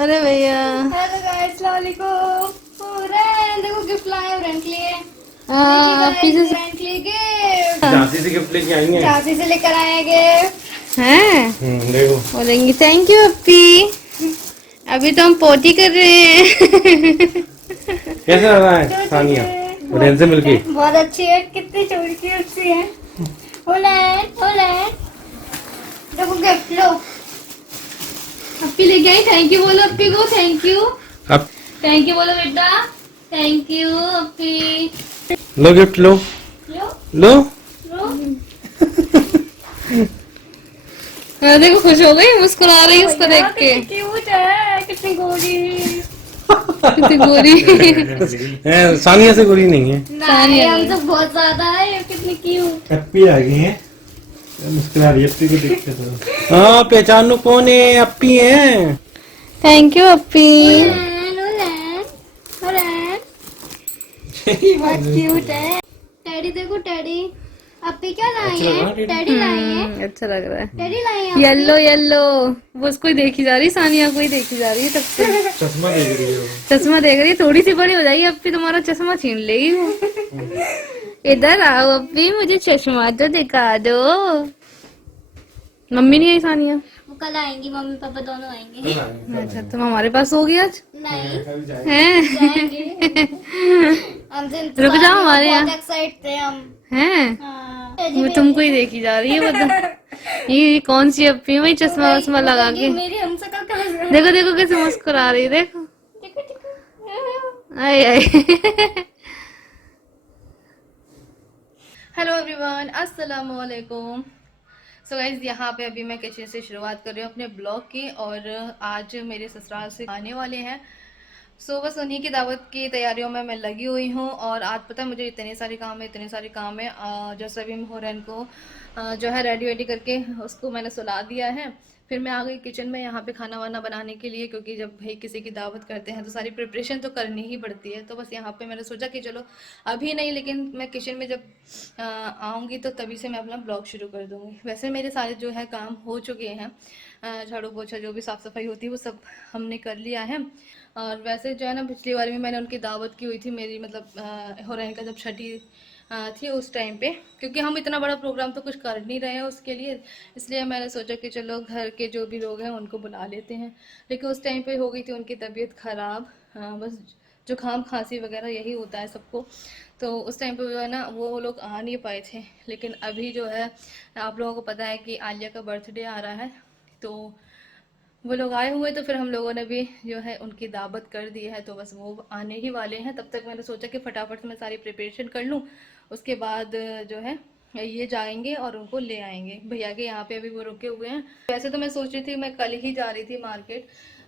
अरे भैया hello guys, अस्सलाम वालेकुम। रेन देखो गिफ्ट लाए हैं रेन के लिए। पीछे से रेन के लिए गिफ्ट झांसी से गिफ्ट लेके आई हैं। झांसी से लेकर आए हैं गिफ्ट। हैं देखो बोलेंगी थैंक यू अप्पी। अभी तो हम पोटी कर रहे हैं। कैसा लग रहा है सानिया रेन से मिलके? बहुत अच्छी है, कितनी छोटी क्यूट सी है। होलैंड देखो गिफ्ट लो। अप्पी लेके आई। थैंक यू बोलो अप्पी को। थैंक यू अब थैंक यू बोलो बेटा। थैंक यू अप्पी। लो गिफ्ट लो लो लो। लो। देखो खुश हो गई, मुस्कुरा रही है उसको देख के। क्यूट है, कितनी गोरी। कितनी गोरी। सानिया से गोरी नहीं है। नहीं, हम तो बहुत ज्यादा है। ये कितनी क्यूट। अप्पी आ गई है, मुस्कुरा रही है। अप्पी को देखते तो हाँ पहचानो कौन है? अप्पी है। Thank you अप्पी। बहुत क्यूट है। टेडी देखो टेडी। अप्पी क्या लाई अच्छा लगा है? टेडी? टेडी लाई है। अच्छा लग रहा है। टेडी लाई है। Yellow yellow. वो उसको ही देखी जा रही, सानिया को ही देखी जा रही है तब से। चश्मा देख रही है वो। चश्मा देख रही है, थोड़ी सी बड़ी हो जाएगी अप्पी तुम्हारा चश्मा छीन लेगी वो। इधर आओ अप्पी, मुझे चश्मा तो दिखा दो। मम्मी नहीं आई सानिया? वो कल आएंगी, मम्मी पापा दोनों आएंगे। अच्छा तुम हमारे पास होगी आज? नहीं हैं? जाएंगे। हमसे रुक जाओ हमारे बहुत यहाँ। एक्साइट थे हम। हैं? हाँ। वो तुमको ही देखी जा रही है बता। ये कौन सी अप्पी है? वही चश्मा वश्मा लगा के। मेरी हमसे कल कहाँ से? देखो देखो कैसे मुस्कुरा रही है, देखो। देखो देखो। आए आए। हेलो एवरीवन, अस्सलाम वालेकुम। सो गाइज यहाँ पे अभी मैं किचन से शुरुआत कर रही हूँ अपने ब्लॉग की। और आज मेरे ससुराल से आने वाले हैं। सो बस उन्हीं की दावत की तैयारियों में मैं लगी हुई हूँ। और आज पता है मुझे इतने सारे काम है। जैसे अभी होरन को जो है रेडी वेडी करके उसको मैंने सुला दिया है। फिर मैं आ गई किचन में यहाँ पे खाना वाना बनाने के लिए, क्योंकि जब भाई किसी की दावत करते हैं तो सारी प्रिपरेशन तो करनी ही पड़ती है। तो बस यहाँ पे मैंने सोचा कि चलो अभी नहीं, लेकिन मैं किचन में जब आऊँगी तो तभी से मैं अपना ब्लॉग शुरू कर दूँगी। वैसे मेरे सारे जो है काम हो चुके हैं, झाड़ू पोछा जो भी साफ़ सफाई होती है वो सब हमने कर लिया है। और वैसे जो है ना, पिछली बार भी मैंने उनकी दावत की हुई थी, मेरी मतलब होरैन का जब छठी थी उस टाइम पे, क्योंकि हम इतना बड़ा प्रोग्राम तो कुछ कर नहीं रहे हैं उसके लिए। इसलिए मैंने सोचा कि चलो घर के जो भी लोग हैं उनको बुला लेते हैं। लेकिन उस टाइम पे हो गई थी उनकी तबीयत ख़राब। बस जुकाम खांसी वगैरह यही होता है सबको। तो उस टाइम पे जो है ना वो लोग आ नहीं पाए थे। लेकिन अभी जो है आप लोगों को पता है कि आलिया का बर्थडे आ रहा है, तो वो लोग आए हुए, तो फिर हम लोगों ने भी जो है उनकी दावत कर दी है। तो बस वो आने ही वाले हैं। तब तक मैंने सोचा कि फटाफट से मैं सारी प्रिपरेशन कर लूँ, उसके बाद जो है ये जाएंगे और उनको ले आएंगे। भैया के यहाँ पे अभी वो रुके हुए हैं। वैसे तो मैं सोच रही थी मैं कल ही जा रही थी मार्केट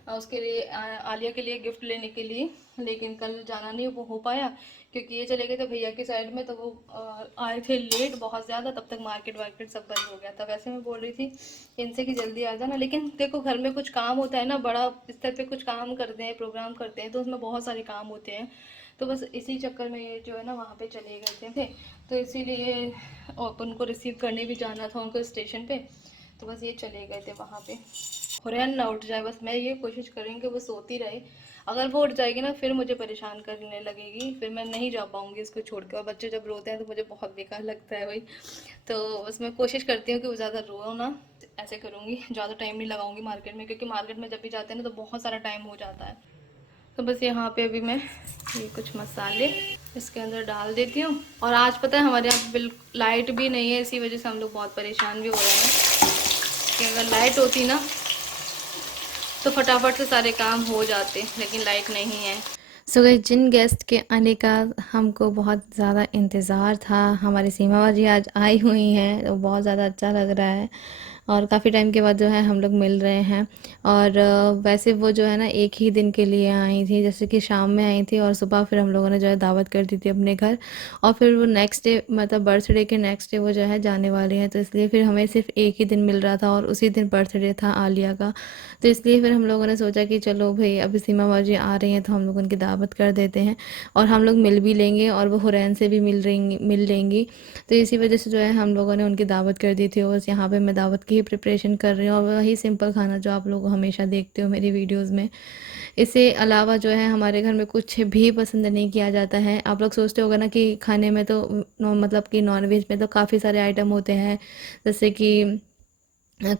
उसके लिए, आलिया के लिए गिफ्ट लेने के लिए। लेकिन कल जाना नहीं हो पाया, क्योंकि ये चले गए थे भैया की साइड में। तो वो आए थे लेट बहुत ज़्यादा, तब तक मार्केट वार्केट सब बंद हो गया था। वैसे मैं बोल रही थी इनसे कि जल्दी आ जाना, लेकिन देखो घर में कुछ काम होता है ना, बड़ा स्तर पे कुछ काम करते हैं, प्रोग्राम करते हैं, तो उसमें बहुत सारे काम होते हैं। तो बस इसी चक्कर में ये जो है ना वहाँ पे चले गए थे। तो इसीलिए उनको रिसीव करने भी जाना था उनको स्टेशन पे। तो बस ये चले गए थे वहाँ पे। हुरैन ना उठ जाए, बस मैं ये कोशिश करूँगी वो सोती रहे। अगर वो उठ जाएगी ना फिर मुझे परेशान करने लगेगी, फिर मैं नहीं जा पाऊँगी इसको छोड़ के। और बच्चे जब रोते हैं तो मुझे बहुत बेकार लगता है भाई। तो बस मैं कोशिश करती हूँ कि वो ज़्यादा रो ना। ऐसे करूँगी, ज़्यादा टाइम नहीं लगाऊंगी मार्केट में, क्योंकि मार्केट में जब भी जाते हैं ना तो बहुत सारा टाइम हो जाता है। तो बस यहाँ पे अभी मैं ये कुछ मसाले इसके अंदर डाल देती हूँ। और आज पता है हमारे यहाँ बिल्कुल लाइट भी नहीं है, इसी वजह से हम लोग बहुत परेशान भी हो रहे हैं कि अगर लाइट होती ना तो फटाफट से सारे काम हो जाते, लेकिन लाइट नहीं है। सो गाइस, जिन गेस्ट के आने का हमको बहुत ज़्यादा इंतज़ार था, हमारी सीमा बाजी आज आई हुई हैं, तो बहुत ज़्यादा अच्छा लग रहा है। और काफ़ी टाइम के बाद जो है हम लोग मिल रहे हैं। और वैसे वो जो है ना एक ही दिन के लिए आई थी, जैसे कि शाम में आई थी और सुबह फिर हम लोगों ने जो है दावत कर दी थी अपने घर। और फिर वो नेक्स्ट डे, मतलब बर्थडे के नेक्स्ट डे वो जो है जाने वाली हैं। तो इसलिए फिर हमें सिर्फ एक ही दिन मिल रहा था और उसी दिन बर्थडे था आलिया का। तो इसलिए फिर हम लोगों ने सोचा कि चलो भाई अभी सीमा बाजी आ रही हैं तो हम लोग उनकी दावत कर देते हैं, और हम लोग मिल भी लेंगे और वो हुरैन से भी मिल लेंगी। तो इसी वजह से जो है हम लोगों ने उनकी दावत कर दी थी। और बस यहाँ पे मैं दावत की ही प्रिपरेशन कर रही हूँ, और वही सिंपल खाना जो आप लोग हमेशा देखते हो मेरी वीडियोस में। इससे अलावा जो है हमारे घर में कुछ भी पसंद नहीं किया जाता है। आप लोग सोचते होगा ना कि खाने में तो मतलब कि नॉनवेज में तो काफ़ी सारे आइटम होते हैं, जैसे कि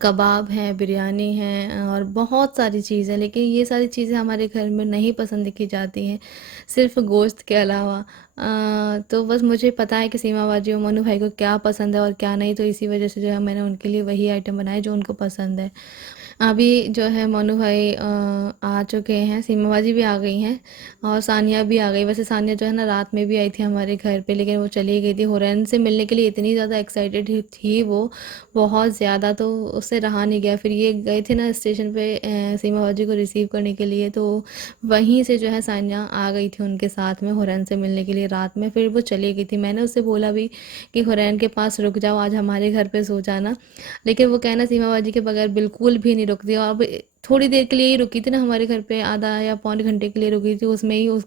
कबाब हैं, बिरयानी है और बहुत सारी चीज़ें, लेकिन ये सारी चीज़ें हमारे घर में नहीं पसंद की जाती हैं, सिर्फ़ गोश्त के अलावा। तो बस मुझे पता है कि सीमा बाजी और मनु भाई को क्या पसंद है और क्या नहीं, तो इसी वजह से जो है मैंने उनके लिए वही आइटम बनाए जो उनको पसंद है। अभी जो है मनु भाई आ चुके हैं, सीमा बाजी भी आ गई हैं और सानिया भी आ गई। वैसे सानिया जो है ना रात में भी आई थी हमारे घर पे, लेकिन वो चली गई थी। हुरैन से मिलने के लिए इतनी ज़्यादा एक्साइटेड थी वो, बहुत ज़्यादा, तो उससे रहा नहीं गया। फिर ये गए थे ना स्टेशन पे सीमा बाजी को रिसीव करने के लिए, तो वहीं से जो है सानिया आ गई थी उनके साथ में हुरैन से मिलने के लिए रात में। फिर वो चली गई थी। मैंने उससे बोला भी कि हुरैन के पास रुक जाओ, आज हमारे घर पे सो जाना, लेकिन वो कहना सीमा बाजी के बगैर बिल्कुल भी नहीं रुकती। और अब थोड़ी देर के लिए ही रुकी थी ना हमारे घर पे, आधा या पौने घंटे के लिए रुकी थी, उसमें ही उस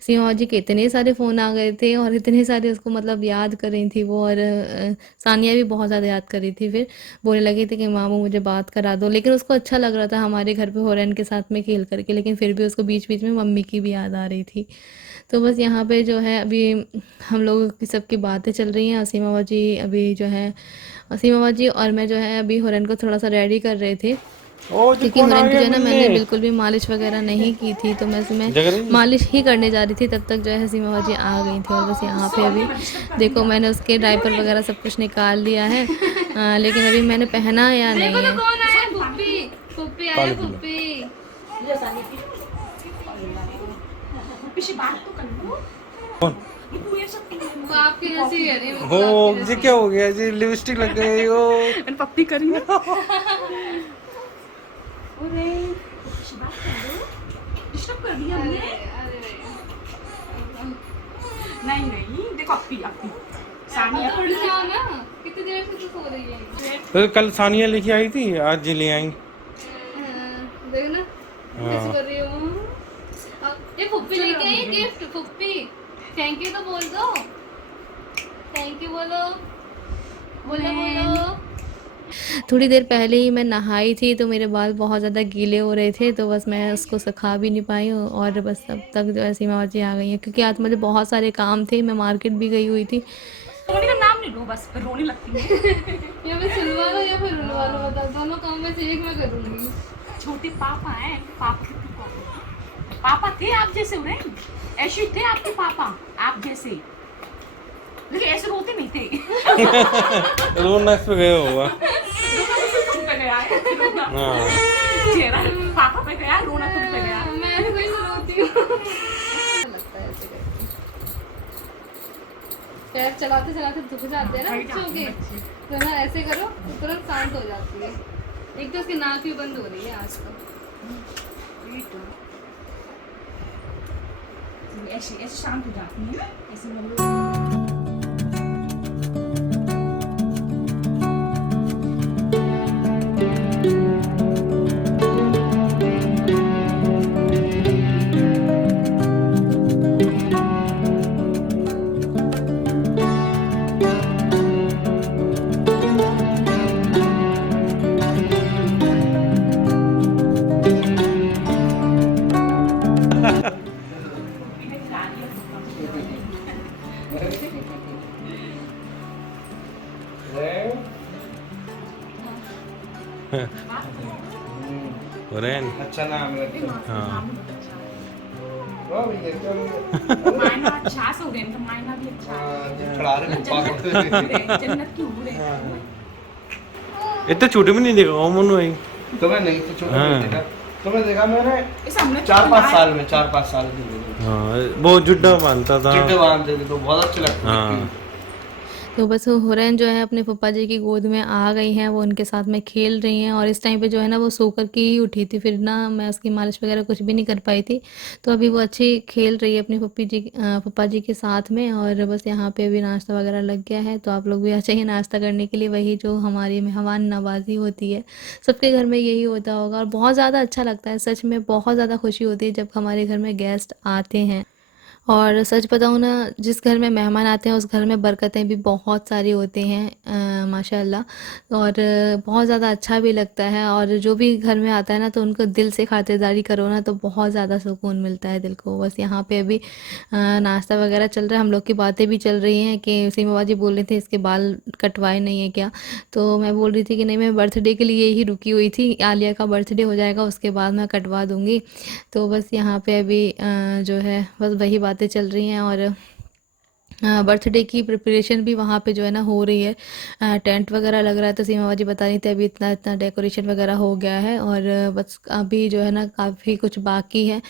सीमा बाजी के इतने सारे फ़ोन आ गए थे और इतने सारे उसको मतलब याद कर रही थी वो। और सानिया भी बहुत ज़्यादा याद कर रही थी। फिर बोलने लगी थी कि मामू मुझे बात करा दो, लेकिन उसको अच्छा लग रहा था हमारे घर पे हुरैन के साथ में खेल करके, लेकिन फिर भी उसको बीच बीच में मम्मी की भी याद आ रही थी। तो बस यहाँ पे जो है अभी हम लोगों की सबकी बातें चल रही हैं, और सीमा बाजी अभी जो है, सीमा बाजी और मैं जो है अभी हुरैन को थोड़ा सा रेडी कर रहे थे, ओ जी, क्योंकि कौन आ हुरैन की जो गया है ना मिलने? मैंने बिल्कुल भी मालिश वगैरह नहीं की थी, तो मैं उसमें जगरी मालिश ही करने जा रही थी। तब तक जो है सीमा बाजी आ गई थी। और बस यहाँ पे अभी देखो मैंने उसके डायपर वगैरह सब कुछ निकाल लिया है, लेकिन अभी मैंने पहना या नहीं देखो तो है। कौन आया, फुप्पी फुप्पी आया, काले पीले। फुप्पी। कौन? वो आपकी जैसी है नहीं, हो जी, क्या हो गया जी? लिपस्टिक लग गई हो। पप्पी करी ना। डिस्टर्ब कर दिया हमने। नहीं नहीं, देखो अपी अपी सानिया उड़ जाओ ना, कितनी देर से तो सो रही है। तो कल सानिया लेके आई थी, आज जी ले आई। देखो ना कैसे कर रही हूँ। ये फुप्पी लेके आई गिफ्ट, फुप्पी थैंक यू तो बोल दो, थैंक यू बोलो, बोलो बोलो। थोड़ी देर पहले ही मैं नहाई थी, तो मेरे बाल बहुत ज़्यादा गीले हो रहे थे, तो बस मैं उसको सुखा भी नहीं पाई हूँ। और बस तब तक जो है सीमा बाजी आ गई है, क्योंकि आज मुझे बहुत सारे काम थे, मैं मार्केट भी गई हुई थी। रोने का नाम नहीं लो, बस फिर रोने लगती है। या फिर सिलवा लो या फिर रुलवा लो, बताओ दोनों काम में से एक मैं करूँगी। छोटे पापा हैं, पापा थे आप जैसे, उन्हें ऐसे थे आपके पापा आप जैसे, लेकिन ऐसे रोते नहीं थे। रोना इस पे गया होगा। तुम पे गया है हाँ। चेहरा पापा पे गया, रोना तुम पे गया। मैं ऐसे कोई रोती हूँ। लगता है ऐसे करके। पैर चलाते चलाते दुख जाते हैं ना बच्चों के, तो ना ऐसे करो तो तुरंत शांत हो जाती है। एक तो उसकी नाक भी बंद हो रही है आज तो। ऐसे ऐसे शांत हो जाती है ना, ऐसे मतलब हुरैन अच्छा नाम है। हाँ। मायना अच्छा से हो रहे हैं, मायना भी अच्छा है। खड़ा रहे पागल। जन्नत की हूर है। इतने छोटे में नहीं देखा हो मनु भाई। तुम्हें नहीं तो छोटा हाँ। नहीं देखा, तुम्हें देखा मैंने इस हमने 4-5 साल में, 4-5 साल में हाँ, बहुत जुड्डा मानता था। चिट्टे बांधते थे तो बहुत अच्छे लगते हाँ। थे। तो बस हुरैन जो है अपने पप्पा जी की गोद में आ गई हैं, वो उनके साथ में खेल रही हैं। और इस टाइम पे जो है ना वो सोकर के ही उठी थी, फिर ना मैं उसकी मालिश वगैरह कुछ भी नहीं कर पाई थी। तो अभी वो अच्छी खेल रही है अपनी पप्पा जी के साथ में। और बस यहाँ पे अभी नाश्ता वगैरह लग गया है, तो आप लोग भी आ जाइए नाश्ता करने के लिए। वही जो हमारी मेहमान नवाजी होती है, सबके घर में यही होता होगा, और बहुत ज़्यादा अच्छा लगता है, सच में बहुत ज़्यादा खुशी होती है जब हमारे घर में गेस्ट आते हैं। और सच बताऊँ ना, जिस घर में मेहमान आते हैं उस घर में बरकतें भी बहुत सारी होती हैं माशाल्लाह। और बहुत ज़्यादा अच्छा भी लगता है, और जो भी घर में आता है ना तो उनको दिल से खातिरदारी करो ना तो बहुत ज़्यादा सुकून मिलता है दिल को। बस यहाँ पे अभी नाश्ता वगैरह चल रहा है, हम लोग की बातें भी चल रही हैं कि सीमा बाजी बोल रहे थे इसके बाल कटवाए नहीं है क्या। तो मैं बोल रही थी कि नहीं, मैं बर्थडे के लिए ही रुकी हुई थी, आलिया का बर्थडे हो जाएगा उसके बाद मैं कटवा दूँगी। तो बस यहाँ पे अभी जो है बस वही बातें चल रही हैं। और बर्थडे की प्रिपरेशन भी वहाँ पे जो है ना हो रही है। टेंट वगैरह लग रहा है, तो सीमा बाजी बता रही थी अभी इतना इतना डेकोरेशन वगैरह हो गया है, और बस अभी जो है ना काफ़ी कुछ बाकी है।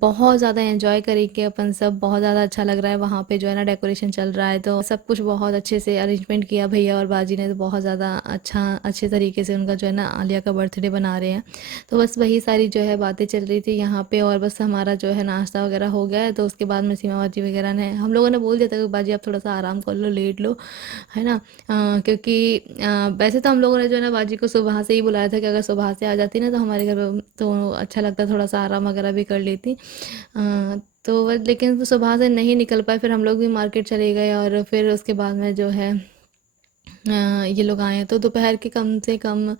बहुत ज़्यादा एंजॉय करेंगे अपन सब, बहुत ज़्यादा अच्छा लग रहा है वहाँ पे जो है ना डेकोरेशन चल रहा है, तो सब कुछ बहुत अच्छे से अरेंजमेंट किया भैया और बाजी ने, तो बहुत ज़्यादा अच्छे तरीके से उनका जो है ना आलिया का बर्थडे बना रहे हैं। तो बस वही सारी जो है बातें चल रही थी यहाँ पे। और बस हमारा जो है नाश्ता वगैरह हो गया है, तो उसके बाद में सीमा बाजी वगैरह ने, हम लोगों ने बोल दिया था कि बाजी आप थोड़ा सा आराम कर लो, लेट लो, है ना। क्योंकि वैसे तो हम लोगों ने जो है ना बाजी को सुबह से ही बुलाया था कि अगर सुबह से आ जाती ना तो हमारे घर पे तो अच्छा लगता, थोड़ा सा आराम वगैरह भी कर लेती। तो लेकिन तो सुबह से नहीं निकल पाए, फिर हम लोग भी मार्केट चले गए, और फिर उसके बाद में जो है ये लोग आए हैं, तो दोपहर के कम से कम,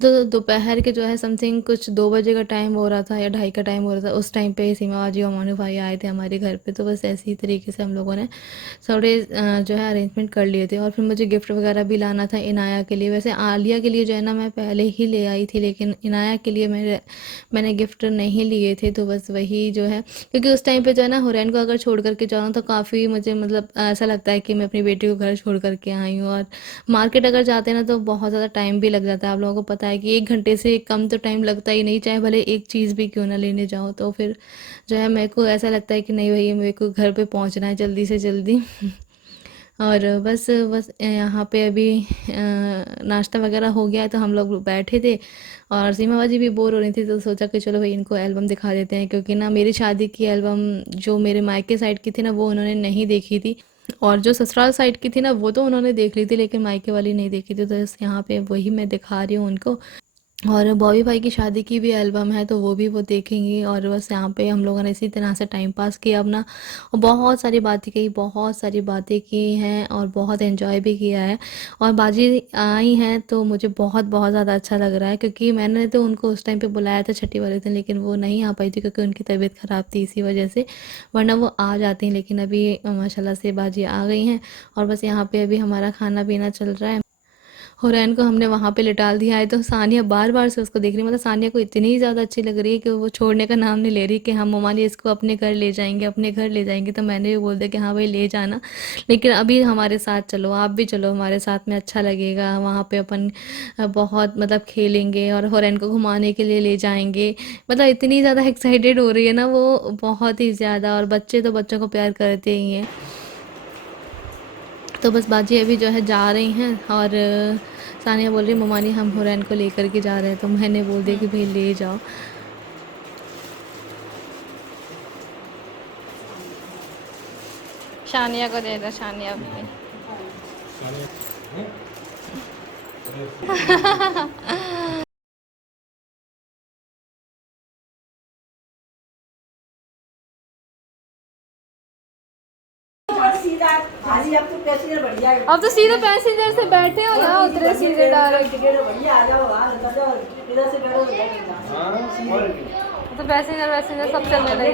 तो दोपहर के जो है समथिंग कुछ 2 बजे का टाइम हो रहा था या 2:30 का टाइम हो रहा था, उस टाइम पे सीमा बाजी और मोनू भाई आए थे हमारे घर पे। तो बस ऐसी ही तरीके से हम लोगों ने थोड़े जो है अरेंजमेंट कर लिए थे। और फिर मुझे गिफ्ट वगैरह भी लाना था इनाया के लिए। वैसे आलिया के लिए जो है ना मैं पहले ही ले आई थी, लेकिन इनाया के लिए मैंने गिफ्ट नहीं लिए थे। तो बस वही जो है, क्योंकि उस टाइम पे जो है ना हुरैन को अगर छोड़ करके जाऊँ तो काफ़ी मुझे मतलब ऐसा लगता है कि मैं अपनी बेटी को घर छोड़ करके आई हूँ। और मार्केट अगर जाते हैं ना तो बहुत ज़्यादा टाइम भी लग जाता है, आप लोगों को पता है कि 1 घंटे से कम तो टाइम लगता ही नहीं, चाहे भले एक चीज़ भी क्यों ना लेने जाओ। तो फिर जो है मेरे को ऐसा लगता है कि नहीं भैया, मेरे को घर पे पहुंचना है जल्दी से जल्दी। और बस यहाँ पे अभी नाश्ता वगैरह हो गया है, तो हम लोग बैठे थे और सीमा बाजी भी बोर हो रही थी, तो सोचा कि चलो भाई इनको एल्बम दिखा देते हैं। क्योंकि ना मेरी शादी की एल्बम जो मेरे मायके साइड की थी ना वो उन्होंने नहीं देखी थी, और जो ससुराल साइड की थी ना वो तो उन्होंने देख ली थी, लेकिन मायके वाली नहीं देखी थी। तो इस यहाँ पे वही मैं दिखा रही हूँ उनको। और बॉबी भाई की शादी की भी एल्बम है, तो वो भी वो देखेंगी। और बस यहाँ पे हम लोगों ने इसी तरह से टाइम पास किया अपना, और बहुत सारी बातें कही, बहुत सारी बातें की हैं, और बहुत एंजॉय भी किया है। और बाजी आई हैं तो मुझे बहुत बहुत ज़्यादा अच्छा लग रहा है, क्योंकि मैंने तो उनको उस टाइम पे बुलाया था छठी वाले दिन, लेकिन वो नहीं आ पाई थी क्योंकि उनकी तबीयत ख़राब थी, इसी वजह से, वरना वो आ जाती हैं। लेकिन अभी माशाल्लाह से बाजी आ गई हैं। और बस यहाँ पे अभी हमारा खाना पीना चल रहा है। हुरैन को हमने वहाँ पे लिटाल दिया है, तो सानिया बार बार से उसको देख रही है। मतलब सानिया को इतनी ज़्यादा अच्छी लग रही है कि वो छोड़ने का नाम नहीं ले रही कि हम मम्मा जी इसको अपने घर ले जाएंगे, अपने घर ले जाएंगे। तो मैंने भी बोल दिया कि हाँ भाई ले जाना, लेकिन अभी हमारे साथ चलो, आप भी चलो हमारे साथ में, अच्छा लगेगा वहाँ पे अपन बहुत मतलब खेलेंगे और हुरैन को घुमाने के लिए ले जाएंगे। मतलब इतनी ज़्यादा एक्साइटेड हो रही है ना वो, बहुत ही ज़्यादा। और बच्चे तो बच्चों को प्यार करते ही हैं। तो बस बाजी अभी जो है जा रही हैं, और सानिया बोल रही ममानी हम हुरैन को लेकर के जा रहे हैं, तो मैंने बोल दिया कि भाई ले जाओ। शानिया को दे दो, शानिया भी। अब तो सीधे पैसेंजर से बैठे हो ना, उतरे सीधे डायरेक्ट। तो पैसेंजर सब चलने लगे।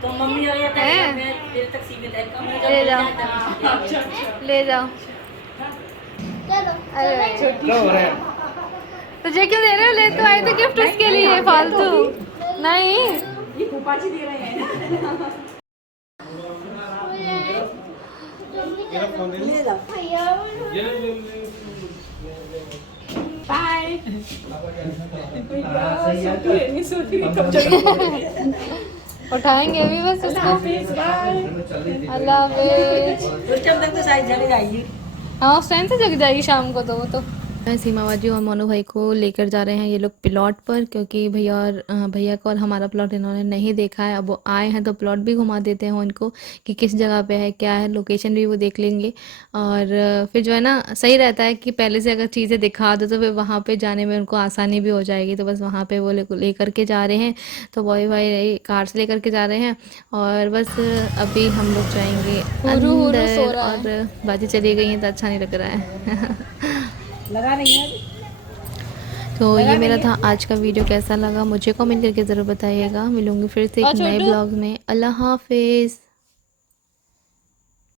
तो मम्मी ले जाओ, ले जाओ। अरे क्या हो रहा है? तुझे क्यों दे रहे हो? ले तो आए तो गिफ्ट उसके लिए, फालतू नहीं। ये फूफा जी दे रहे हैं। बाय। उठाएंगे अभी बस उसको। अल्लाह हाफिज। उस टाइम तक तो सारी जगह जाएगी। हाँ उस टाइम से जग जाएगी शाम को, तो वो तो सीमा बाजी और मोनू भाई को लेकर जा रहे हैं ये लोग प्लॉट पर, क्योंकि भैया को और हमारा प्लॉट इन्होंने नहीं देखा है। अब वो आए हैं तो प्लॉट भी घुमा देते हैं उनको कि किस जगह पे है, क्या है, लोकेशन भी वो देख लेंगे। और फिर जो है ना, सही रहता है कि पहले से अगर चीज़ें दिखा दो तो फिर वहाँ पे जाने में उनको आसानी भी हो जाएगी। तो बस वहाँ पे वो लेकर के जा रहे हैं। तो बॉय भाई कार से लेकर के जा रहे हैं और बस अभी हम लोग जाएंगे अंदर। और बाजी चली गई हैं तो अच्छा नहीं लग रहा है। लगा रही है तो ये मेरा था आज का वीडियो। कैसा लगा मुझे कमेंट करके ज़रूर बताइएगा। मिलूंगी फिर से एक नए ब्लॉग में। अल्लाह हाफिज़।